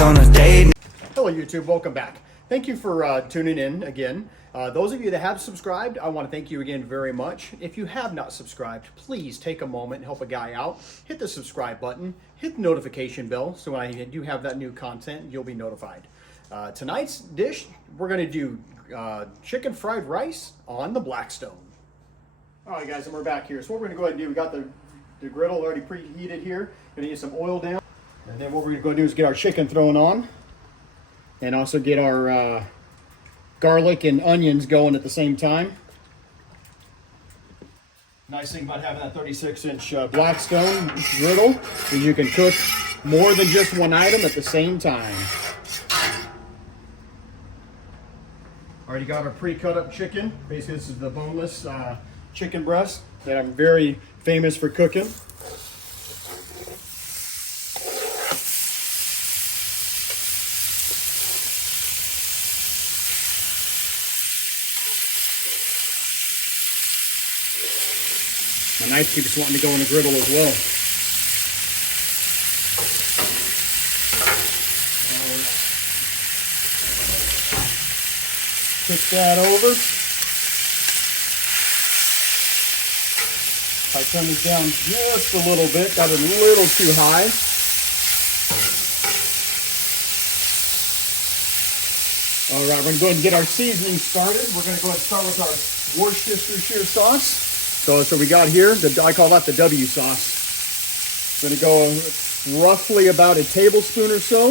on a date. Hello YouTube, welcome back. Thank you for tuning in again. Those of you that have subscribed, I want to thank you again very much. If you have not subscribed, please take a moment and help a guy out. Hit the subscribe button, hit the notification bell, so when I do have that new content, you'll be notified. Tonight's dish, we're going to do chicken fried rice on the Blackstone. All right guys, and we're back here. So what we're going to go ahead and do, we got the griddle already preheated here. Going to get some oil down. And then what we're going to do is get our chicken thrown on. And also get our garlic and onions going at the same time. Nice thing about having that 36-inch Blackstone griddle is you can cook more than just one item at the same time. Already got our pre-cut up chicken. Basically this is the boneless chicken breast that I'm very famous for cooking. My knife keeps wanting to go in the griddle as well. Kick that over. I turn this down just a little bit, got it a little too high. All right, we're going to go ahead and get our seasoning started. We're going to go ahead and start with our Worcestershire sauce. So we got here, I call that the W sauce. Going to go roughly about a tablespoon or so.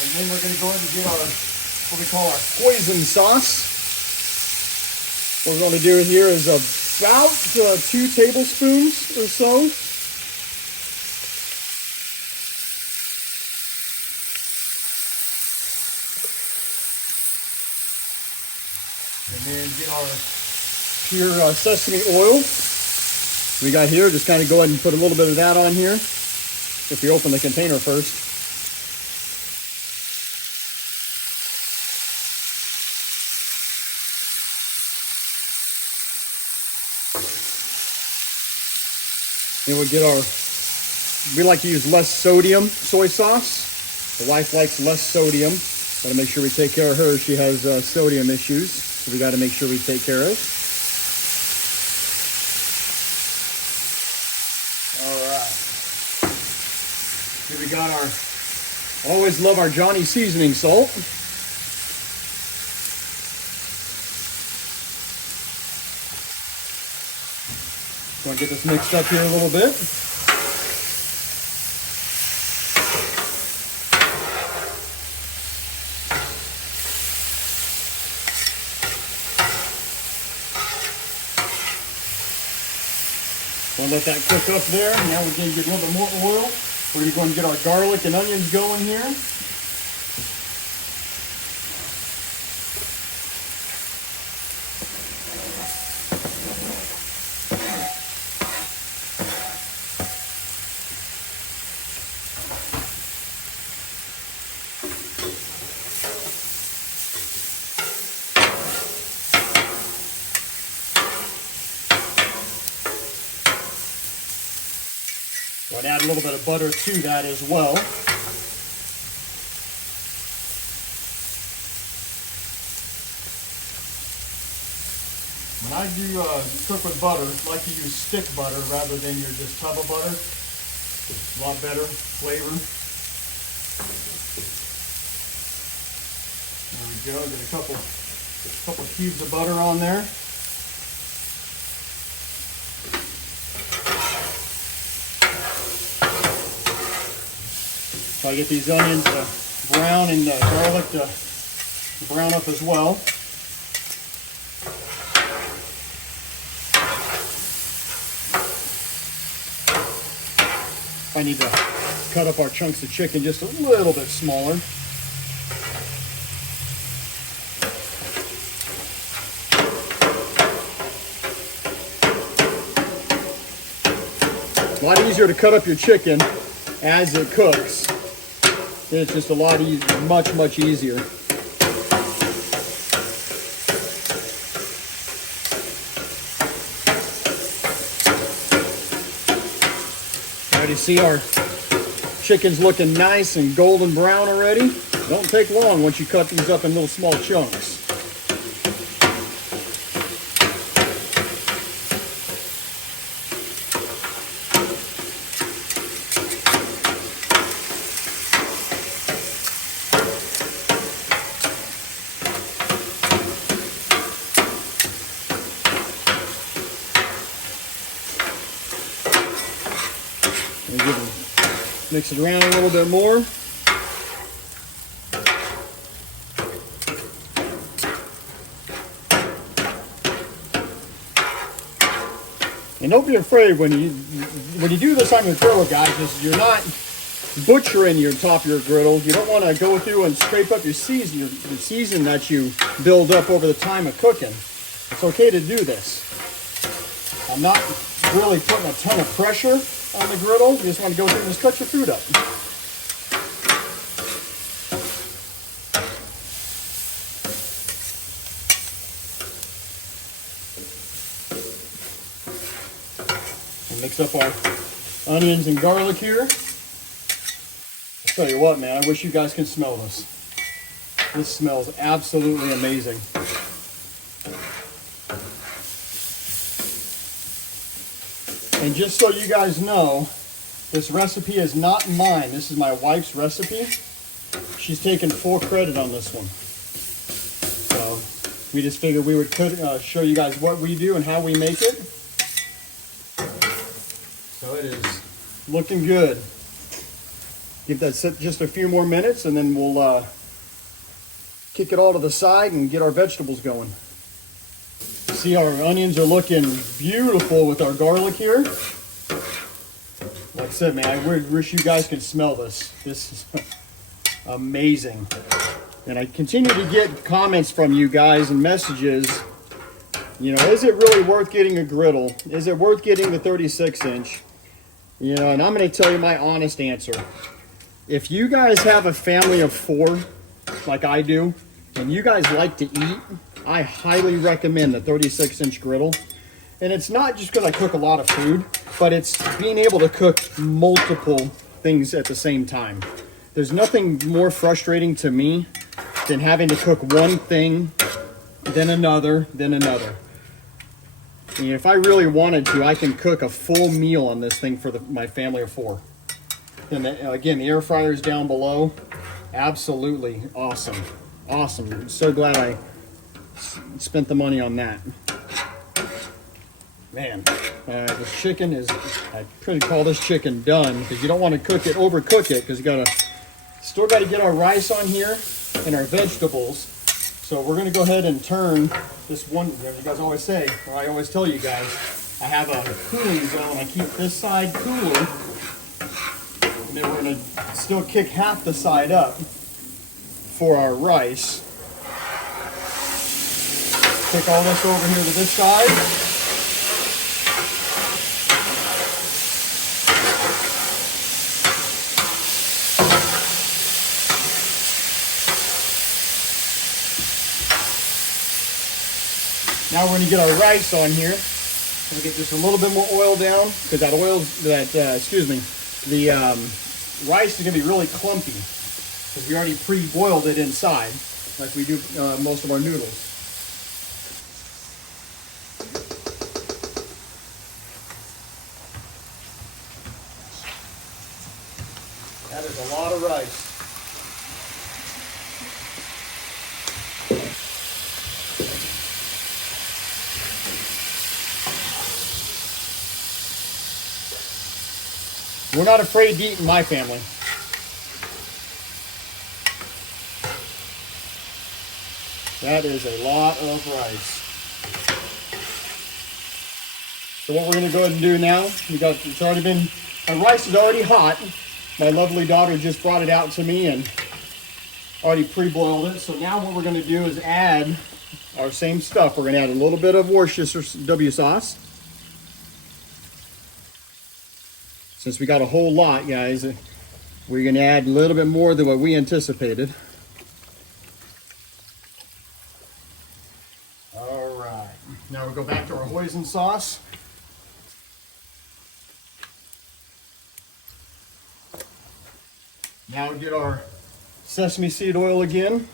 And then we're going to go ahead and get our, what we call our poison sauce. What we're going to do here is about 2 tablespoons or so. And then get our pure sesame oil we got here. Just kind of go ahead and put a little bit of that on here if you open the container first. Then we get our, we like to use less sodium soy sauce. The wife likes less sodium. Got to make sure we take care of her. She has sodium issues, so we got to make sure we take care of. All right. Here we got our, always love our Johnny seasoning salt. Going to get this mixed up here a little bit. We'll let that cook up there. Now we're going to get a little bit more oil. We're going to get our garlic and onions going here. We'll add a little bit of butter to that as well. When I do cook with butter, I like to use stick butter rather than your just tub of butter. It's a lot better flavor. There we go. Get a couple cubes of butter on there. So I get these onions to brown and garlic to brown up as well. I need to cut up our chunks of chicken just a little bit smaller. A lot easier to cut up your chicken as it cooks. It's just a lot easier, much easier. Alright, you see our chicken's looking nice and golden brown already. Don't take long once you cut these up in little small chunks. Mix it around a little bit more. And don't be afraid when you do this on your griddle, guys. You're not butchering your top of your griddle. You don't want to go through and scrape up your season that you build up over the time of cooking. It's okay to do this. I'm not really putting a ton of pressure on the griddle. You just want to go through and just cut your food up. And mix up our onions and garlic here. I'll tell you what, man, I wish you guys can smell this. This smells absolutely amazing. And just so you guys know, this recipe is not mine. This is my wife's recipe. She's taken full credit on this one. So we just figured we would show you guys what we do and how we make it. So it is looking good. Give that sit just a few more minutes and then we'll kick it all to the side and get our vegetables going. See, our onions are looking beautiful with our garlic here. Like I said, man, I wish you guys can smell this. This is amazing. And I continue to get comments from you guys and messages. You know, is it really worth getting a griddle? Is it worth getting the 36-inch? You know, and I'm going to tell you my honest answer. If you guys have a family of 4, like I do, and you guys like to eat, I highly recommend the 36-inch griddle. And it's not just because I cook a lot of food, but it's being able to cook multiple things at the same time. There's nothing more frustrating to me than having to cook one thing, then another, then another. I mean, if I really wanted to, I can cook a full meal on this thing for my family of 4. And again, the air fryer is down below. Absolutely awesome. Awesome. I'm so glad I spent the money on that. Man, this chicken is, I pretty call this chicken done because you don't want to cook it, overcook it, because you still got to get our rice on here and our vegetables. So we're going to go ahead and turn this one, as you guys always say, or I always tell you guys, I have a cooling zone. I keep this side cooler, and then we're going to still kick half the side up for our rice. Take all this over here to this side. Now we're going to get our rice on here. We'll get just a little bit more oil down because the rice is going to be really clumpy because we already pre-boiled it inside like we do most of our noodles. That is a lot of rice. We're not afraid to eat in my family. That is a lot of rice. So what we're going to go ahead and do now, our rice is already hot. My lovely daughter just brought it out to me and already pre-boiled it. So now what we're going to do is add our same stuff. We're going to add a little bit of Worcestershire W sauce. Since we got a whole lot, guys, we're going to add a little bit more than what we anticipated. All right. Now we'll go back to our hoisin sauce. Now we get our sesame seed oil again.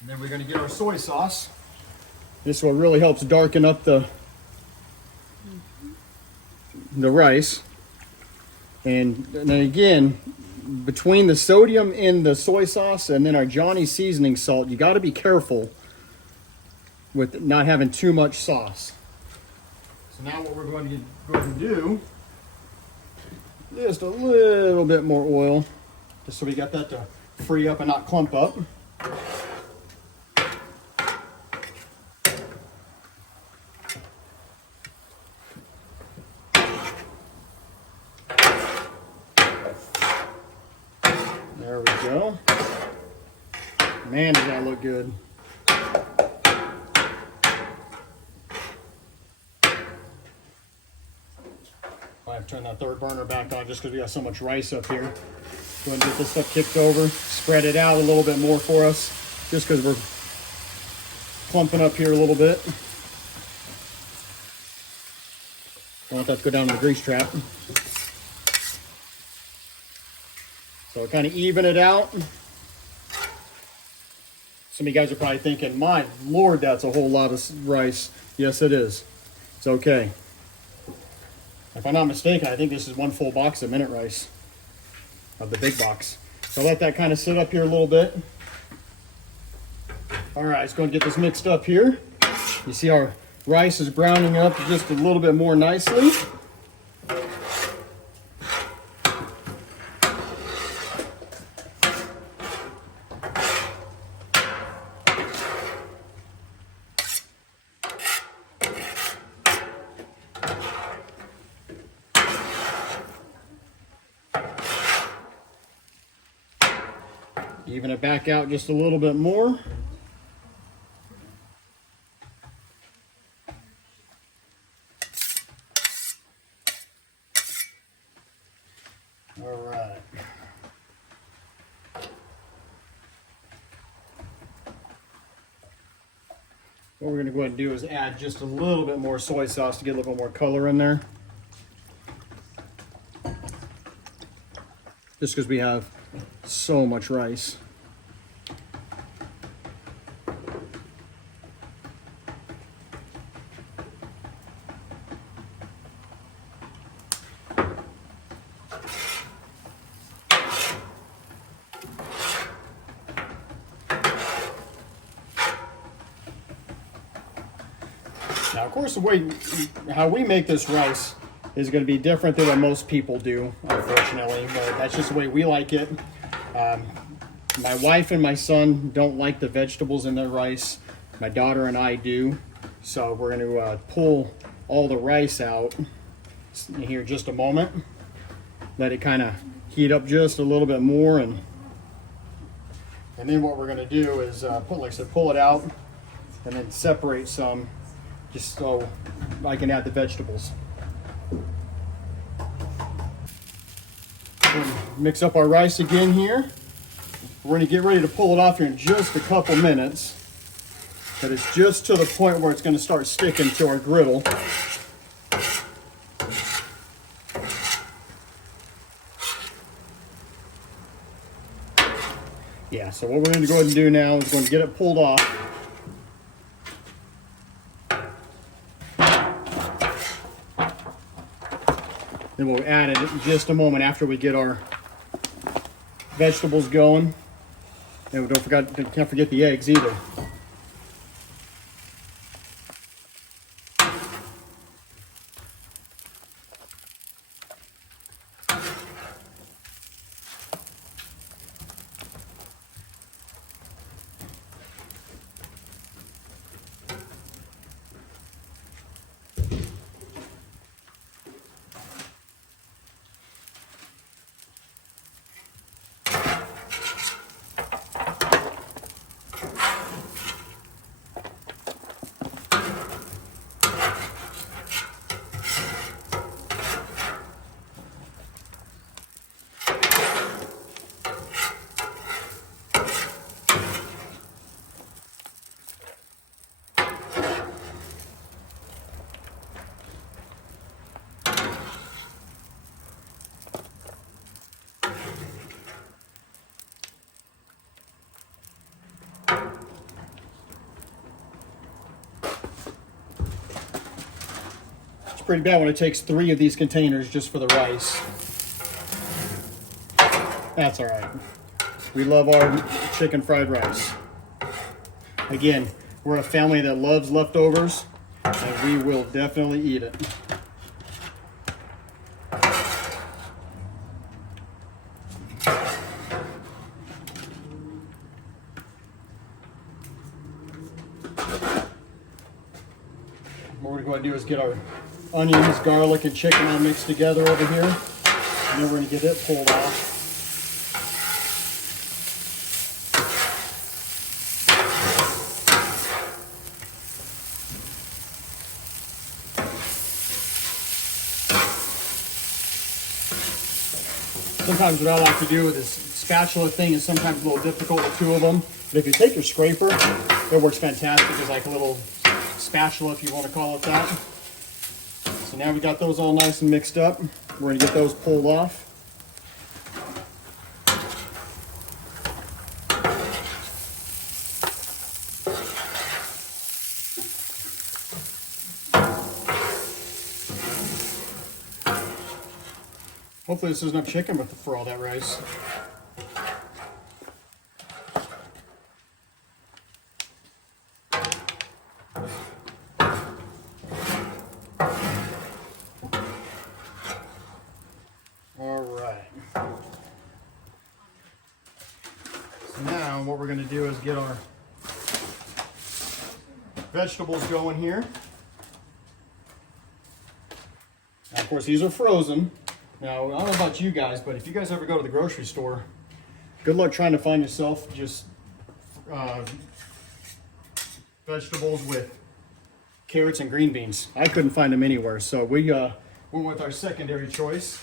And then we're going to get our soy sauce. This one really helps darken up the rice. And then again, between the sodium in the soy sauce and then our Johnny seasoning salt, you got to be careful with not having too much sauce. So now what we're going to do, just a little bit more oil, just so we got that to free up and not clump up. There we go. Man, does that look good. I have to turn that third burner back on just because we got so much rice up here. Go ahead and get this stuff kicked over. Spread it out a little bit more for us just because we're clumping up here a little bit. Don't want that to go down in the grease trap. So kind of even it out. Some of you guys are probably thinking, my Lord, that's a whole lot of rice. Yes, it is. It's okay. If I'm not mistaken, I think this is one full box of minute rice, of the big box. So let that kind of sit up here a little bit. All right, let's go and get this mixed up here. You see our rice is browning up just a little bit more nicely. Even it back out just a little bit more. All right. What we're going to go ahead and do is add just a little bit more soy sauce to get a little bit more color in there. Just because we have so much rice. Now, of course, the way how we make this rice is going to be different than what most people do, unfortunately, but that's just the way we like it. My wife and my son don't like the vegetables in their rice. My daughter and I do. So we're going to pull all the rice out in here in just a moment. Let it kind of heat up just a little bit more, and then what we're going to do is pull it out and then separate some, just so I can add the vegetables. Mix up our rice again here. We're going to get ready to pull it off here in just a couple minutes, but it's just to the point where it's going to start sticking to our griddle. Yeah, so what we're going to go ahead and do now is going to get it pulled off. Then we'll add it in just a moment after we get our vegetables going. And can't forget the eggs either. pretty bad when it takes 3 of these containers just for the rice. That's all right. We love our chicken fried rice. Again, we're a family that loves leftovers, and we will definitely eat it. What we're going to do is get our onions, garlic, and chicken all mixed together over here. And then we're going to get it pulled off. Sometimes what I like to do with this spatula thing is sometimes a little difficult with 2 of them. But if you take your scraper, it works fantastic as like a little spatula, if you want to call it that. So now we got those all nice and mixed up. We're going to get those pulled off. Hopefully this is enough chicken for all that rice. All right. So now what we're going to do is get our vegetables going here. Now, of course, these are frozen. Now, I don't know about you guys, but if you guys ever go to the grocery store, good luck trying to find yourself just vegetables with carrots and green beans. I couldn't find them anywhere, so we went with our secondary choice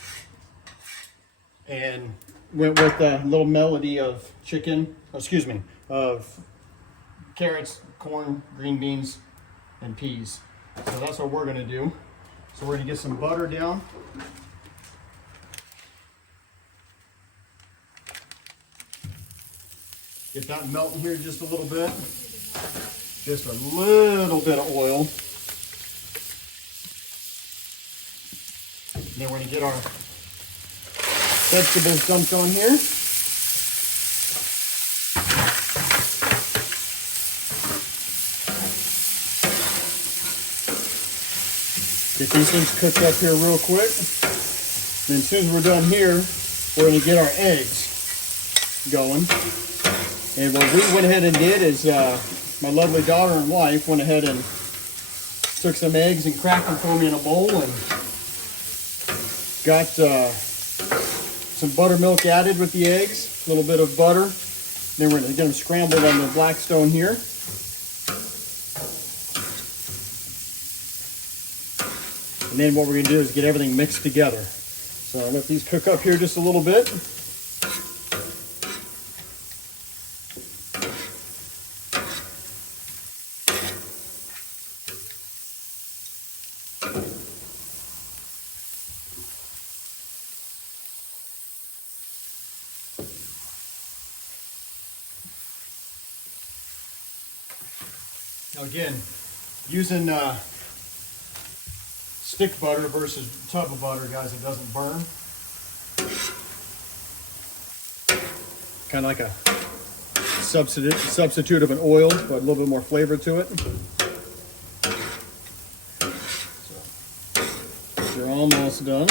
and went with a little melody of of carrots, corn, green beans, and peas. So that's what we're gonna do. So we're gonna get some butter down. Get that melting here just a little bit. Just a little bit of oil. And then we're going to get our vegetables dumped on here. Get these things cooked up here real quick. And as soon as we're done here, we're going to get our eggs going. And what we went ahead and did is my lovely daughter and wife went ahead and took some eggs and cracked them for me in a bowl and got some buttermilk added with the eggs, a little bit of butter. Then we're going to get them scrambled on the Blackstone here. And then what we're going to do is get everything mixed together. So I'll let these cook up here just a little bit. Now again, using stick butter versus tub of butter, guys, it doesn't burn. Kind of like a substitute of an oil, but a little bit more flavor to it. So you're almost done.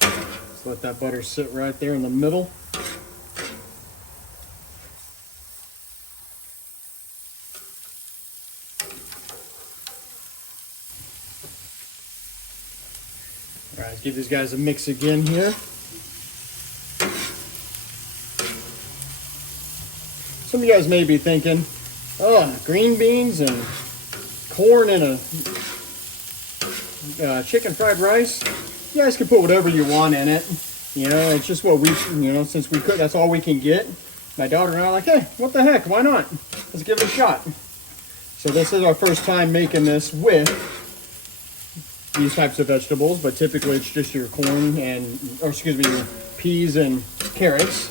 Just let that butter sit right there in the middle. All right, give these guys a mix again here. Some of you guys may be thinking, oh, green beans and corn and a chicken fried rice. You guys can put whatever you want in it. You know, it's just what we, since we cook, that's all we can get. My daughter and I are like, hey, what the heck, why not? Let's give it a shot. So this is our first time making this with these types of vegetables, but typically it's just your corn and, your peas and carrots.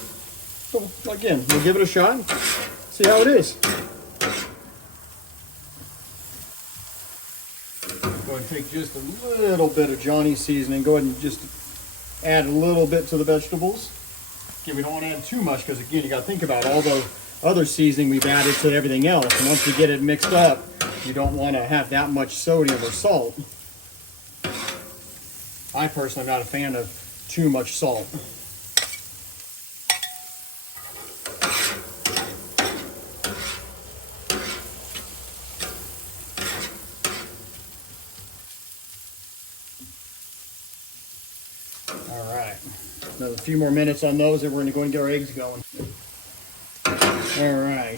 So again, we'll give it a shot, see how it is. take just a little bit of Johnny's seasoning. Go ahead and just add a little bit to the vegetables. Again, we don't want to add too much because, again, you got to think about all the other seasoning we've added to everything else. And once we get it mixed up, you don't want to have that much sodium or salt. I personally am not a fan of too much salt. All right, another few more minutes on those, and we're going to go and get our eggs going. All right,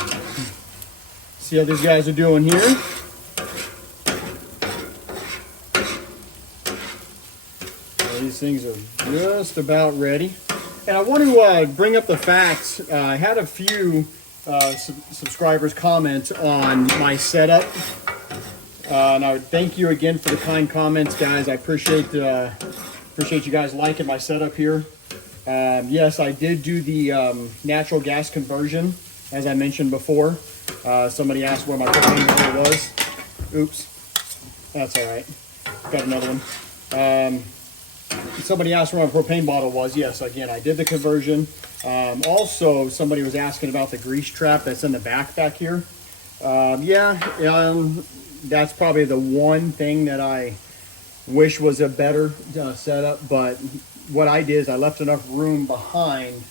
see how these guys are doing here. These things are just about ready. And I want to bring up the fact, I had a few subscribers comment on my setup. And I would thank you again for the kind comments, guys. I appreciate you guys liking my setup here. Yes, I did do the natural gas conversion, as I mentioned before. Somebody asked where my propane bottle was. Oops, that's all right. Got another one. Somebody asked where my propane bottle was. Yes, again, I did the conversion. Also, somebody was asking about the grease trap that's in the back here. That's probably the one thing that I wish was a better setup. But what I did is I left enough room behind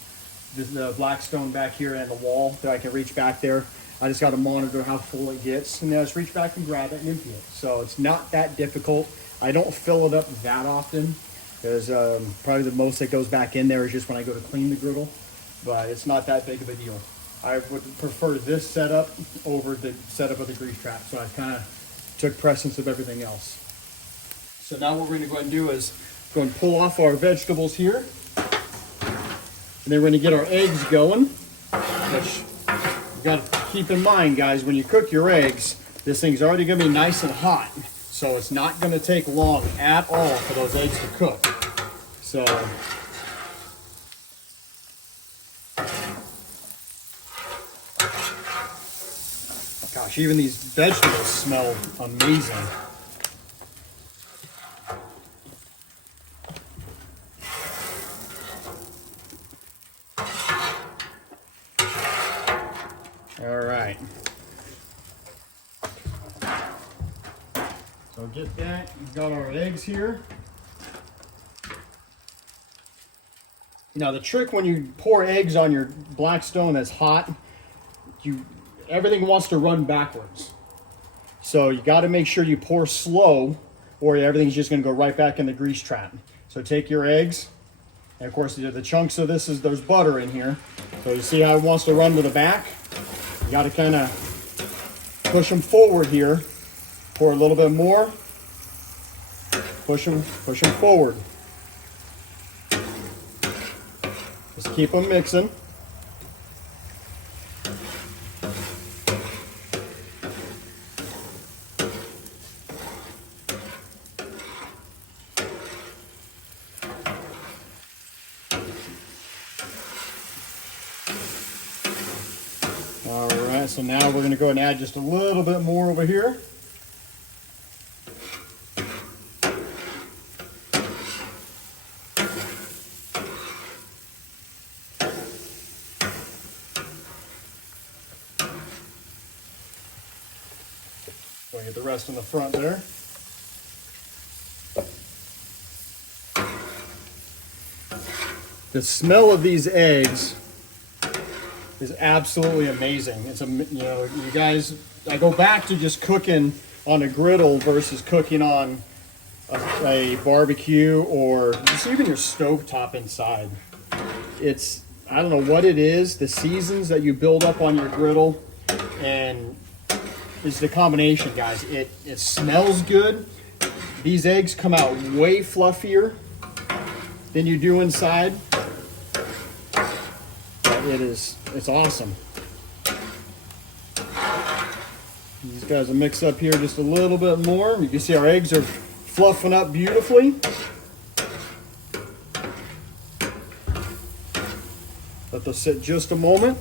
the Blackstone back here and the wall that I can reach back there. I just got to monitor how full it gets, and then I just reach back and grab it and empty it. So it's not that difficult. I don't fill it up that often. Because probably the most that goes back in there is just when I go to clean the griddle, but it's not that big of a deal. I would prefer this setup over the setup of the grease trap, so I kind of took precedence of everything else. So now what we're going to go ahead and do is go and pull off our vegetables here, and then we're going to get our eggs going, which you got to keep in mind, guys, when you cook your eggs, this thing's already going to be nice and hot. So it's not going to take long at all for those eggs to cook. So, gosh, even these vegetables smell amazing. All right. So get that, we've got our eggs here. Now the trick when you pour eggs on your Blackstone that's hot, everything wants to run backwards. So you got to make sure you pour slow or everything's just going to go right back in the grease trap. So take your eggs, and of course the chunks of there's butter in here. So you see how it wants to run to the back? You got to kind of push them forward here. Pour a little bit more. Push them forward. Just keep them mixing. All right, so now we're going to go and add just a little bit more over here. We'll get the rest in the front there. The smell of these eggs is absolutely amazing. It's you guys, I go back to just cooking on a griddle versus cooking on a barbecue or just even your stovetop inside. I don't know what it is, the seasons that you build up on your griddle, and it's the combination, guys. It smells good. These eggs come out way fluffier than you do inside. It's awesome. These guys will mix up here just a little bit more. You can see our eggs are fluffing up beautifully. Let those sit just a moment.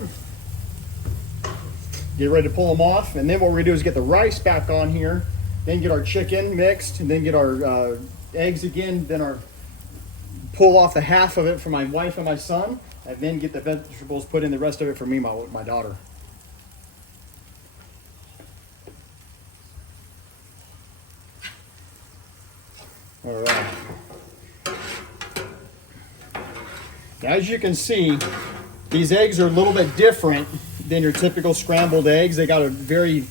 Get ready to pull them off. And then what we're gonna do is get the rice back on here then get our chicken mixed, and then get our eggs again, then pull off the half of it for my wife and my son, and then get the vegetables, put in the rest of it for me, my daughter. All right. Now, as you can see, these eggs are a little bit different than your typical scrambled eggs. They got a very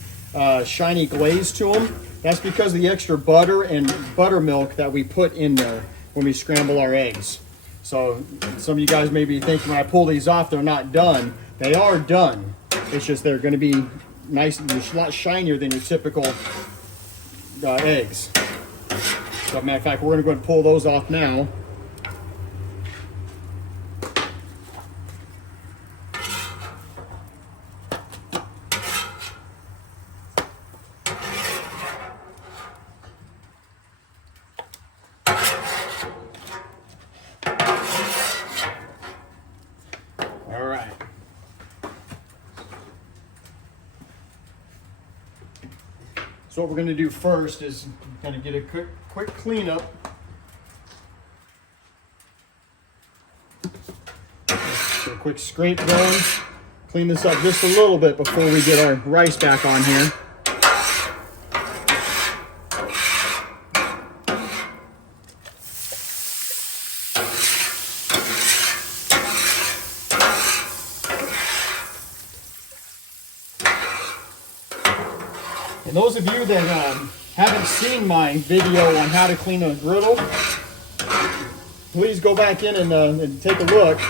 shiny glaze to them. That's because of the extra butter and buttermilk that we put in there when we scramble our eggs. So some of you guys may be thinking when I pull these off, they're not done. They are done. It's just they're going to be nice and a lot shinier than your typical eggs. So, matter of fact, we're going to go ahead and pull those off now. All right. So what we're going to do first is kind of get a quick cleanup. Get a quick scrape going. Clean this up just a little bit before we get our rice back on here. And those of you that haven't seen my video on how to clean a griddle, please go back in and take a look.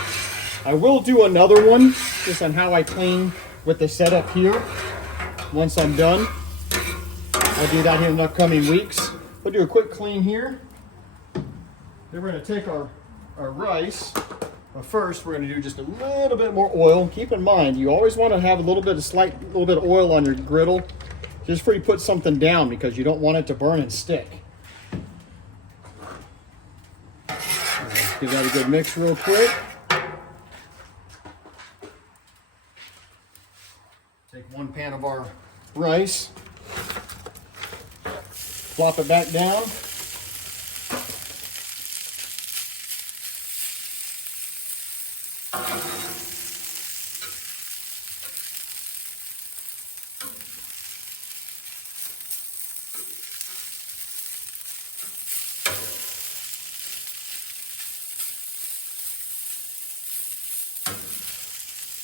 I will do another one just on how I clean with the setup here once I'm done. I'll do that here in the upcoming weeks. We'll do a quick clean here. Then we're going to take our rice. But first, we're going to do just a little bit more oil. Keep in mind, you always want to have a little bit of oil on your griddle, just before you put something down, because you don't want it to burn and stick. Let's give that a good mix real quick. Take one pan of our rice, flop it back down.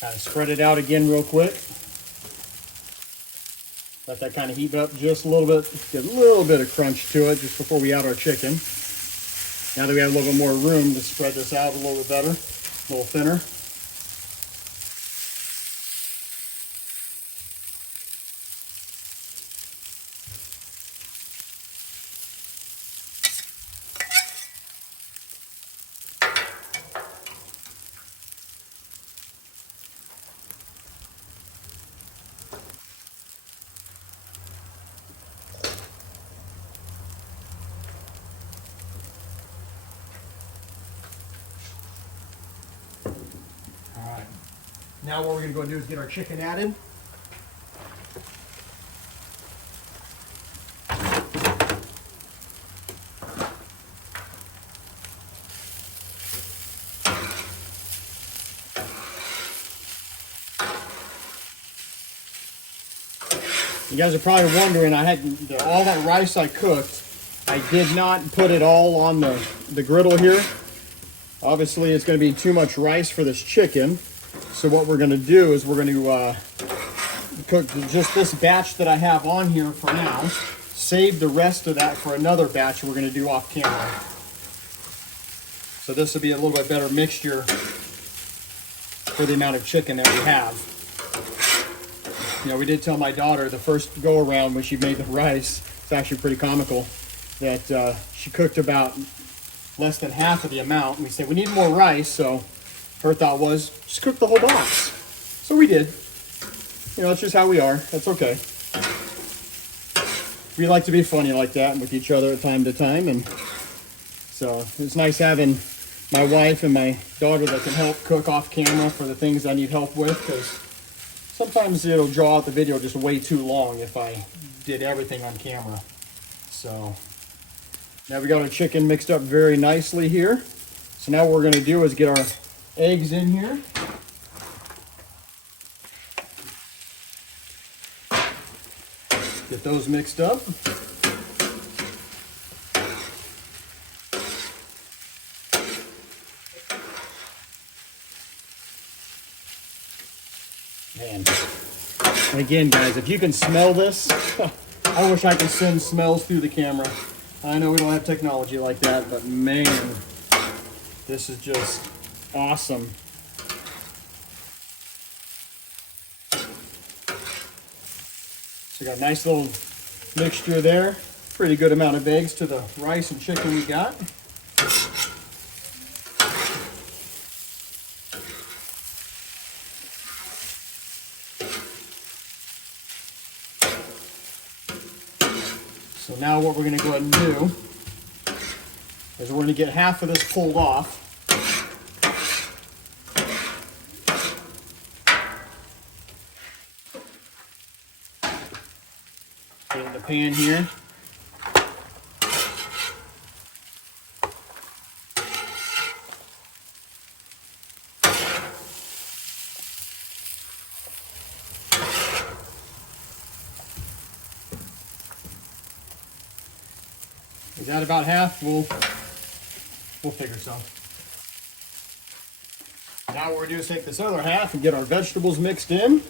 Kind of spread it out again real quick. Let that kind of heat up just a little bit. Get a little bit of crunch to it just before we add our chicken. Now that we have a little bit more room to spread this out a little bit better, a little thinner. Now what we're going to go and do is get our chicken added. You guys are probably wondering, I had all that rice I cooked, I did not put it all on the griddle here. Obviously it's going to be too much rice for this chicken. So what we're going to do is we're going to cook just this batch that I have on here for now. Save the rest of that for another batch we're going to do off camera. So this will be a little bit better mixture for the amount of chicken that we have. You know, we did tell my daughter the first go around when she made the rice, it's actually pretty comical, that she cooked about less than half of the amount. And we said, we need more rice, so her thought was, just cook the whole box. So we did. You know, it's just how we are. That's okay. We like to be funny like that with each other at time to time. And so it's nice having my wife and my daughter that can help cook off camera for the things I need help with, because sometimes it'll draw out the video just way too long if I did everything on camera. So now we got our chicken mixed up very nicely here. So now what we're gonna do is get our eggs in here. Get those mixed up. Man. And again, guys, if you can smell this, I wish I could send smells through the camera. I know we don't have technology like that, but man, this is just awesome. So we got a nice little mixture there. Pretty good amount of eggs to the rice and chicken we got. So now what we're going to go ahead and do is we're going to get half of this pulled off. Get in the pan here. Is that about half? We'll figure so. Now what we're doing is take this other half and get our vegetables mixed in.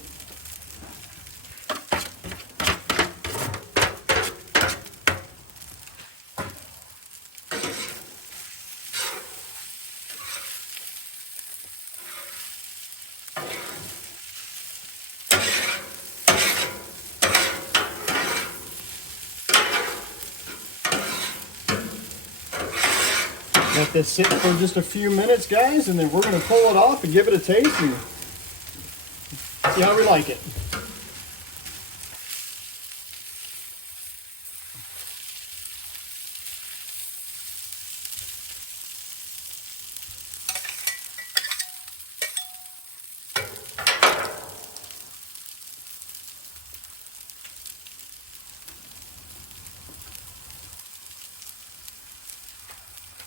Let this sit for just a few minutes, guys, and then we're going to pull it off and give it a taste and see how we like it.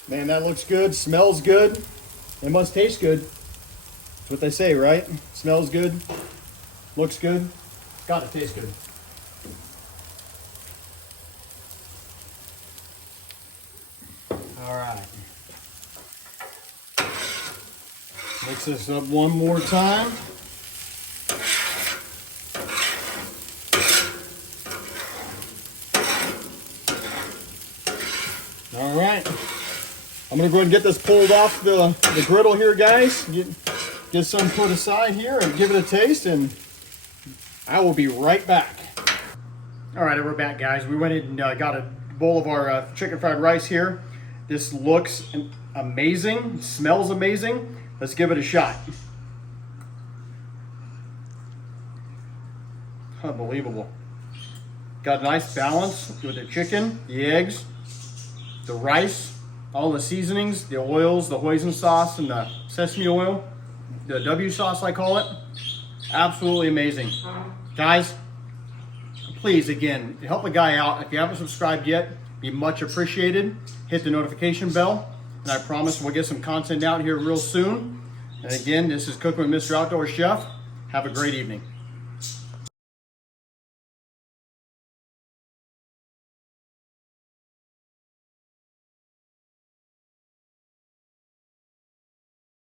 Man, that looks good, smells good. It must taste good. That's what they say, right? Smells good, looks good, it's gotta taste good. All right. Mix this up one more time. All right. I'm gonna go ahead and get this pulled off the griddle here, guys. Get some put aside here and give it a taste, and I will be right back. All right, we're back, guys. We went and got a bowl of our chicken fried rice here. This looks amazing, smells amazing. Let's give it a shot. Unbelievable. Got a nice balance with the chicken, the eggs, the rice, all the seasonings, the oils, the hoisin sauce and the sesame oil, the W sauce I call it. Absolutely amazing. Guys, please, again, help a guy out. If you haven't subscribed yet, be much appreciated. Hit the notification bell, and I promise we'll get some content out here real soon. And again, this is Cooking with Mr. Outdoor Chef. Have a great evening.